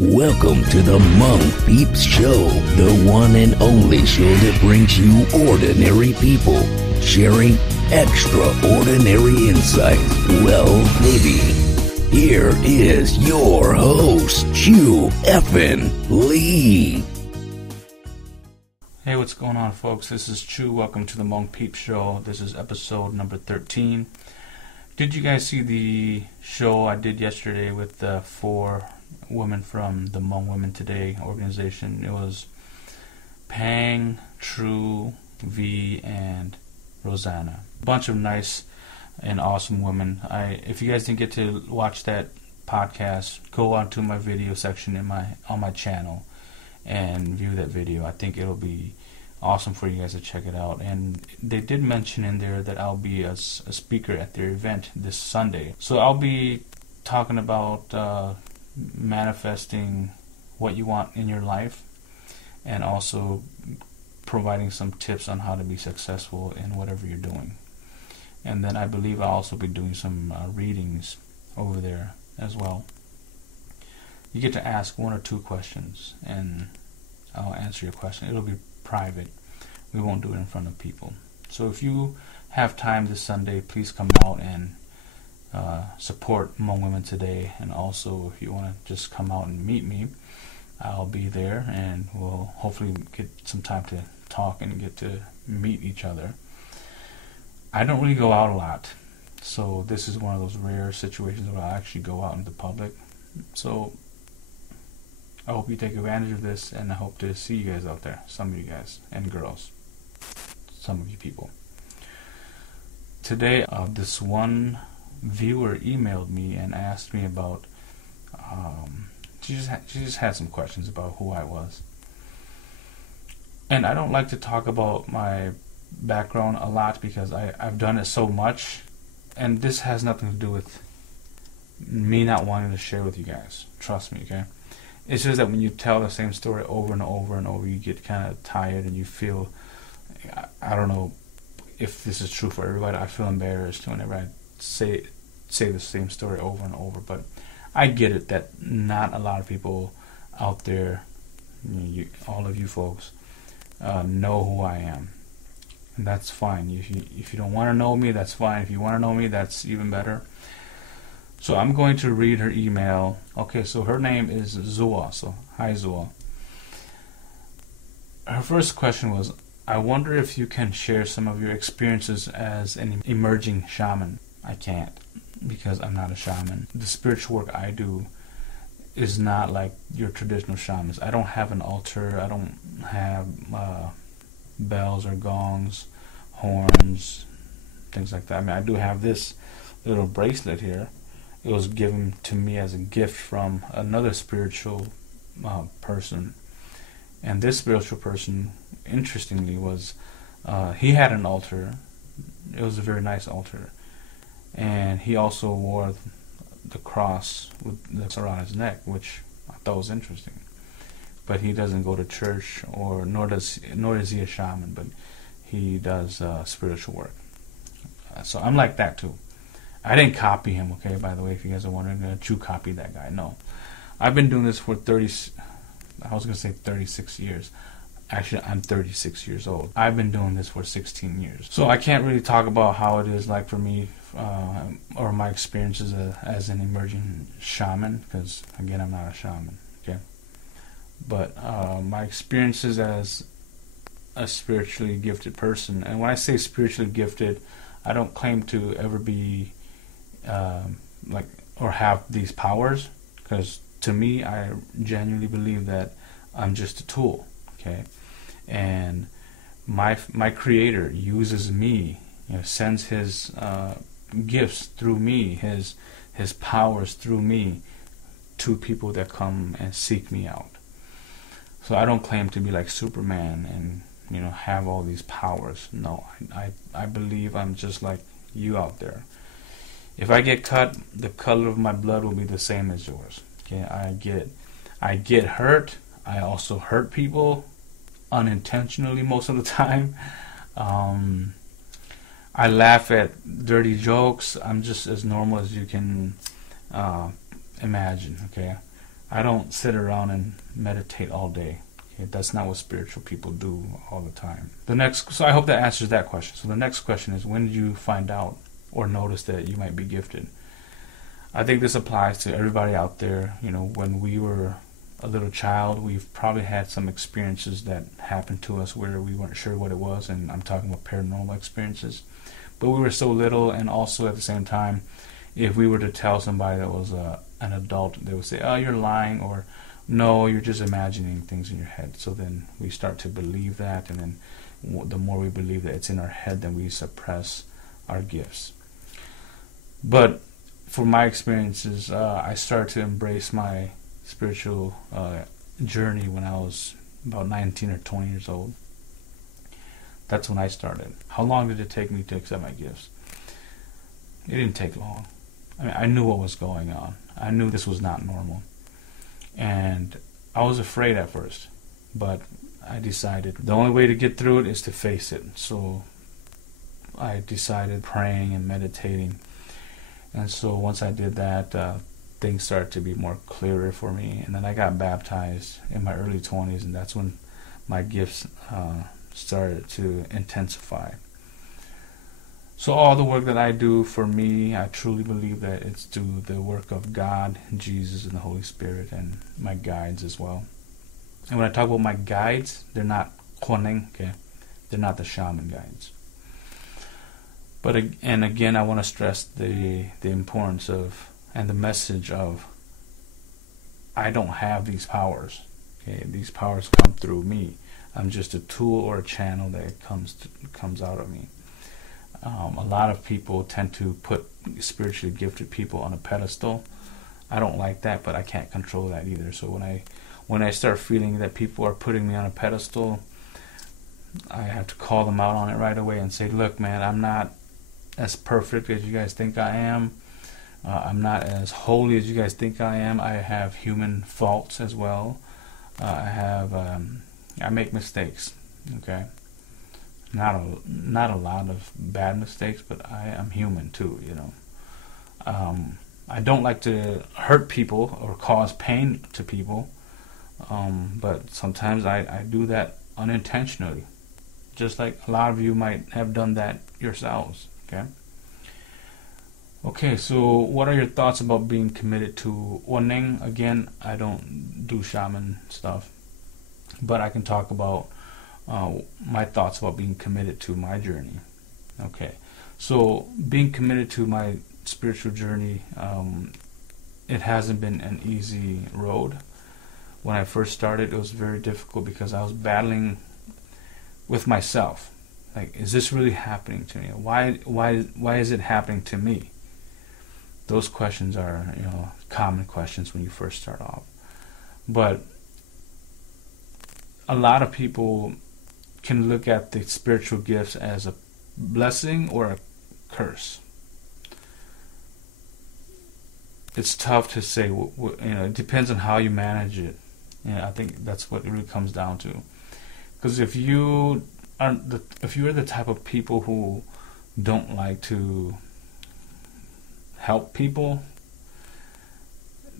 Welcome to the Hmong Peeps Show, the one and only show that brings you ordinary people sharing extraordinary insight. Well, maybe. Here is your host, Chew Effin Lee. Hey, what's going on, folks? This is Chew. Welcome to the Hmong Peeps Show. This is episode number 13. Did you guys see the show I did yesterday with the 4 women from the Hmong Women Today organization? It was Pang, True, V, and Rosanna. A bunch of nice and awesome women. If you guys didn't get to watch that podcast, go on to my video section on my channel and view that video. I think it'll be awesome for you guys to check it out. And they did mention in there that I'll be a speaker at their event this Sunday. So I'll be talking about manifesting what you want in your life, and also providing some tips on how to be successful in whatever you're doing. And then I believe I'll also be doing some readings over there as well. You get to ask 1 or 2 questions, and I'll answer your question. It'll be private. We won't do it in front of people. So if you have time this Sunday, please come out and support Hmong Women Today. And also, if you want to just come out and meet me, I'll be there, and we'll hopefully get some time to talk and get to meet each other. I don't really go out a lot, so this is one of those rare situations where I actually go out into public. So I hope you take advantage of this, and I hope to see you guys out there, some of you guys and girls, some of you people. Today, this one viewer emailed me and asked me about, she just had some questions about who I was. And I don't like to talk about my background a lot because I've done it so much, and this has nothing to do with me not wanting to share with you guys. Trust me, okay? It's just that when you tell the same story over and over and over, you get kind of tired and you feel, I don't know if this is true for everybody, I feel embarrassed whenever I say the same story over and over. But I get it that not a lot of people out there, all of you folks, know who I am. And that's fine. If you don't want to know me, that's fine. If you want to know me, that's even better. So I'm going to read her email. Okay, so her name is Zua. So hi, Zua. Her first question was, I wonder if you can share some of your experiences as an emerging shaman. I can't, because I'm not a shaman. The spiritual work I do is not like your traditional shamans. I don't have an altar. I don't have bells or gongs, horns, things like that. I mean, I do have this little bracelet here. It was given to me as a gift from another spiritual person. And this spiritual person, interestingly, was he had an altar. It was a very nice altar. And he also wore the cross with this around his neck, which I thought was interesting. But he doesn't go to church, nor is he a shaman, but he does spiritual work. So I'm like that too. I didn't copy him, okay, by the way, if you guys are wondering. Chew copied that guy. No. I've been doing this for 36 years. Actually, I'm 36 years old. I've been doing this for 16 years. So I can't really talk about how it is like for me or my experiences as an emerging shaman, because, again, I'm not a shaman, okay? But my experiences as a spiritually gifted person, and when I say spiritually gifted, I don't claim to ever be or have these powers, because to me, I genuinely believe that I'm just a tool, okay? And my Creator uses me, sends His gifts through me, His powers through me to people that come and seek me out. So I don't claim to be like Superman and have all these powers. No, I believe I'm just like you out there. If I get cut, the color of my blood will be the same as yours. Okay, I get hurt. I also hurt people unintentionally most of the time. I laugh at dirty jokes. I'm just as normal as you can imagine. Okay, I don't sit around and meditate all day. Okay, that's not what spiritual people do all the time. So I hope that answers that question. So the next question is, when did you find out or notice that you might be gifted? I think this applies to everybody out there. When we were a little child, we've probably had some experiences that happened to us where we weren't sure what it was, and I'm talking about paranormal experiences. But we were so little, and also at the same time, if we were to tell somebody that was an adult, they would say, "Oh, you're lying," or "No, you're just imagining things in your head." So then we start to believe that, and then the more we believe that it's in our head, then we suppress our gifts. But for my experiences, I started to embrace my spiritual journey when I was about 19 or 20 years old. That's when I started. How long did it take me to accept my gifts? It didn't take long. I knew what was going on. I knew this was not normal. And I was afraid at first, but I decided the only way to get through it is to face it. So I decided praying and meditating. And so once I did that, things started to be more clearer for me. And then I got baptized in my early 20s, and that's when my gifts started to intensify. So all the work that I do, for me, I truly believe that it's through the work of God, Jesus, and the Holy Spirit, and my guides as well. And when I talk about my guides, they're not koneng, okay? They're not the shaman guides. And again, I want to stress the importance of, and the message of, I don't have these powers. Okay, these powers come through me. I'm just a tool or a channel that comes out of me. A lot of people tend to put spiritually gifted people on a pedestal. I don't like that, but I can't control that either. So when I start feeling that people are putting me on a pedestal, I have to call them out on it right away and say, "Look, man, I'm not as perfect as you guys think I am. I'm not as holy as you guys think I am. I have human faults as well. I make mistakes, okay? Not a lot of bad mistakes, but I am human too, I don't like to hurt people or cause pain to people, but sometimes I do that unintentionally, just like a lot of you might have done that yourselves, okay? Okay, so what are your thoughts about being committed to Oneng? Again, I don't do shaman stuff, but I can talk about my thoughts about being committed to my journey. Okay, so being committed to my spiritual journey, it hasn't been an easy road. When I first started, it was very difficult because I was battling with myself. Like, is this really happening to me? Why is it happening to me? Those questions are, common questions when you first start off. But a lot of people can look at the spiritual gifts as a blessing or a curse. It's tough to say. It depends on how you manage it. I think that's what it really comes down to. Because if you are the type of people who don't like to help people,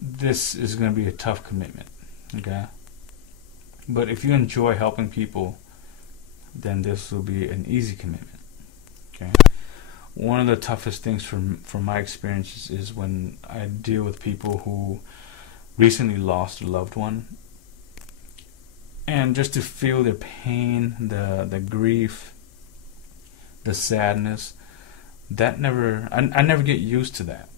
this is going to be a tough commitment, okay? But if you enjoy helping people, then this will be an easy commitment, okay? One of the toughest things from my experiences is when I deal with people who recently lost a loved one, and just to feel their pain, the grief, the sadness, I never get used to that.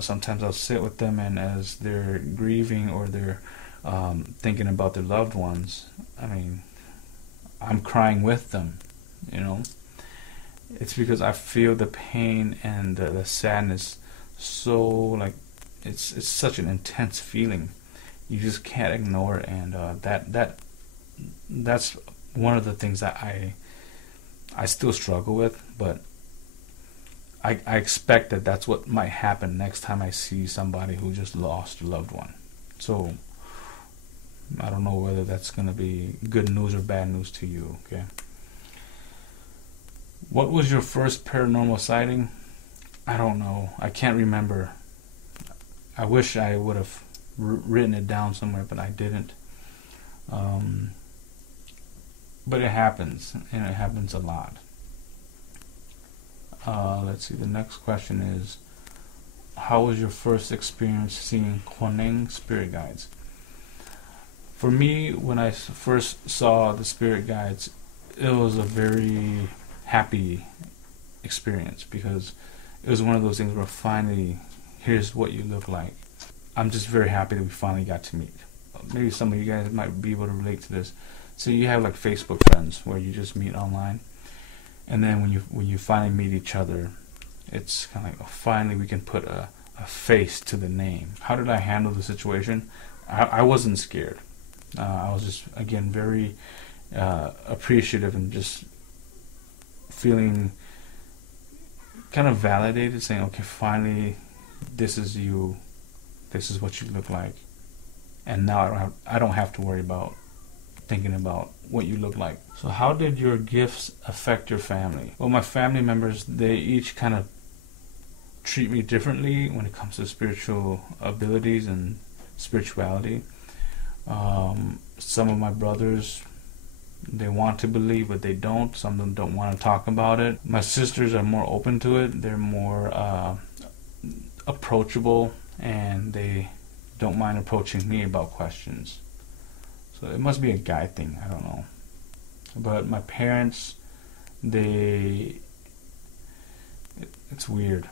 Sometimes I'll sit with them, and as they're grieving or they're thinking about their loved ones, I'm crying with them, It's because I feel the pain and the sadness so, like, it's such an intense feeling. You just can't ignore it, and that's one of the things that I still struggle with, but I expect that that's what might happen next time I see somebody who just lost a loved one. So I don't know whether that's going to be good news or bad news to you, okay? What was your first paranormal sighting? I don't know. I can't remember. I wish I would have written it down somewhere, but I didn't. But it happens, and it happens a lot. Let's see, the next question is, how was your first experience seeing Huaneng spirit guides? For me, when I first saw the spirit guides, it was a very happy experience, because it was one of those things where finally, here's what you look like. I'm just very happy that we finally got to meet. Maybe some of you guys might be able to relate to this. So you have like Facebook friends where you just meet online, and then when you finally meet each other, it's kind of like, oh, finally we can put a face to the name. How did I handle the situation? I wasn't scared. I was just, again, very appreciative and just feeling kind of validated, saying, okay, finally, this is you, this is what you look like, and now I don't have to worry about thinking about what you look like. So how did your gifts affect your family? Well, my family members, they each kind of treat me differently when it comes to spiritual abilities and spirituality. Some of my brothers, they want to believe, but they don't. Some of them don't want to talk about it. My sisters are more open to it. They're more approachable, and they don't mind approaching me about questions. So it must be a guy thing, I don't know. But my parents, it's weird.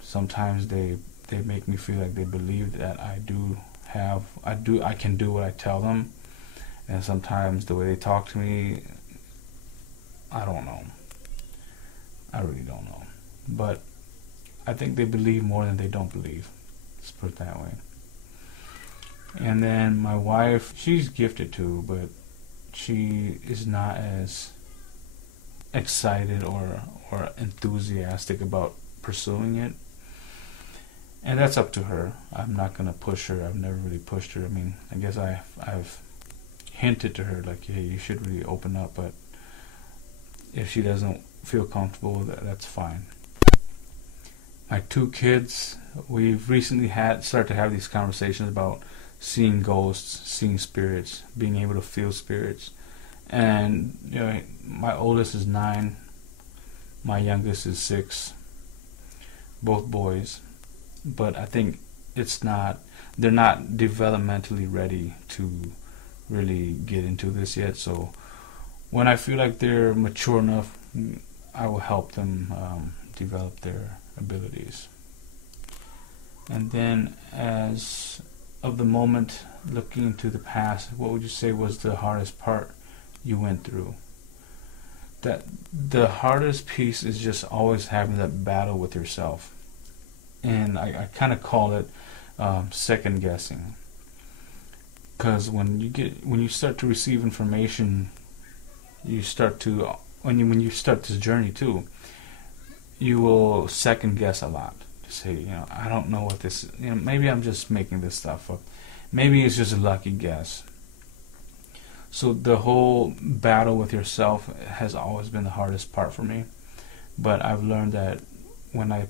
Sometimes they make me feel like they believe that I can do what I tell them. And sometimes the way they talk to me, I don't know. I really don't know. But I think they believe more than they don't believe. Let's put it that way. And then my wife, she's gifted too, but she is not as excited or enthusiastic about pursuing it. And that's up to her. I'm not going to push her. I've never really pushed her. I mean, I guess I've hinted to her, like, hey, you should really open up, but if she doesn't feel comfortable with it, that's fine. My two kids, we've recently started to have these conversations about seeing ghosts, seeing spirits, being able to feel spirits. And you know, my oldest is 9, my youngest is 6, both boys. But I think they're not developmentally ready to really get into this yet. So when I feel like they're mature enough, I will help them develop their abilities. And then, as of the moment, looking into the past, what would you say was the hardest part you went through? That the hardest piece is just always having that battle with yourself. And I kind of call it second guessing, because when you start to receive information, when you start this journey too, you will second guess a lot. To say, I don't know what this. Maybe I'm just making this stuff up. Maybe it's just a lucky guess. So the whole battle with yourself has always been the hardest part for me. But I've learned that when I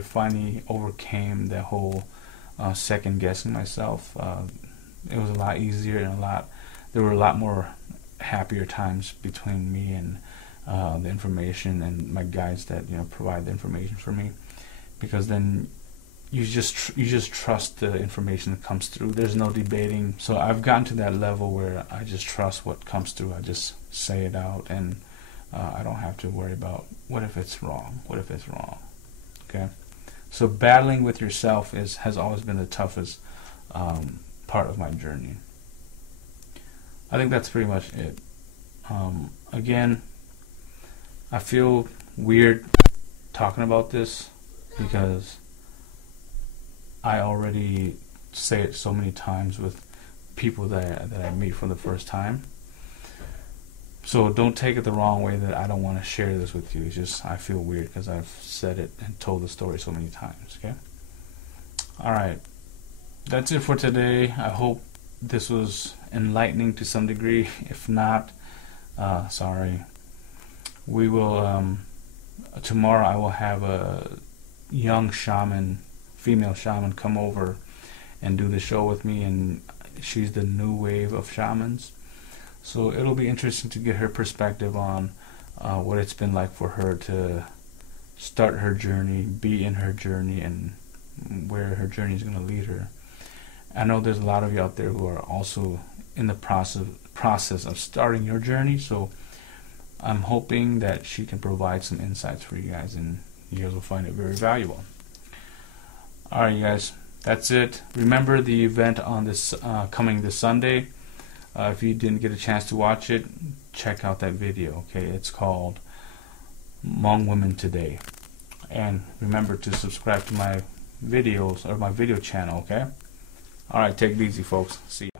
finally overcame that whole second guessing myself, it was a lot easier, and there were a lot more happier times between me and the information and my guides that provide the information for me, because then you just trust the information that comes through. There's no debating. So I've gotten to that level where I just trust what comes through. I just say it out, and I don't have to worry about what if it's wrong. Okay, so battling with yourself has always been the toughest part of my journey. I think that's pretty much it. Again, I feel weird talking about this because I already say it so many times with people that I meet for the first time. So don't take it the wrong way that I don't want to share this with you. It's just I feel weird because I've said it and told the story so many times. Okay? Alright. That's it for today. I hope this was enlightening to some degree. If not, sorry. We will, tomorrow I will have a young shaman, female shaman, come over and do the show with me, and she's the new wave of shamans. So it'll be interesting to get her perspective on what it's been like for her to start her journey, be in her journey, and where her journey is going to lead her. I know there's a lot of you out there who are also in the process of starting your journey, so I'm hoping that she can provide some insights for you guys, and you guys will find it very valuable. Alright, you guys, that's it. Remember the event on this coming this Sunday. If you didn't get a chance to watch it, check out that video. Okay, it's called Hmong Women Today. And remember to subscribe to my videos, or my video channel. Okay. All right, take it easy, folks. See you.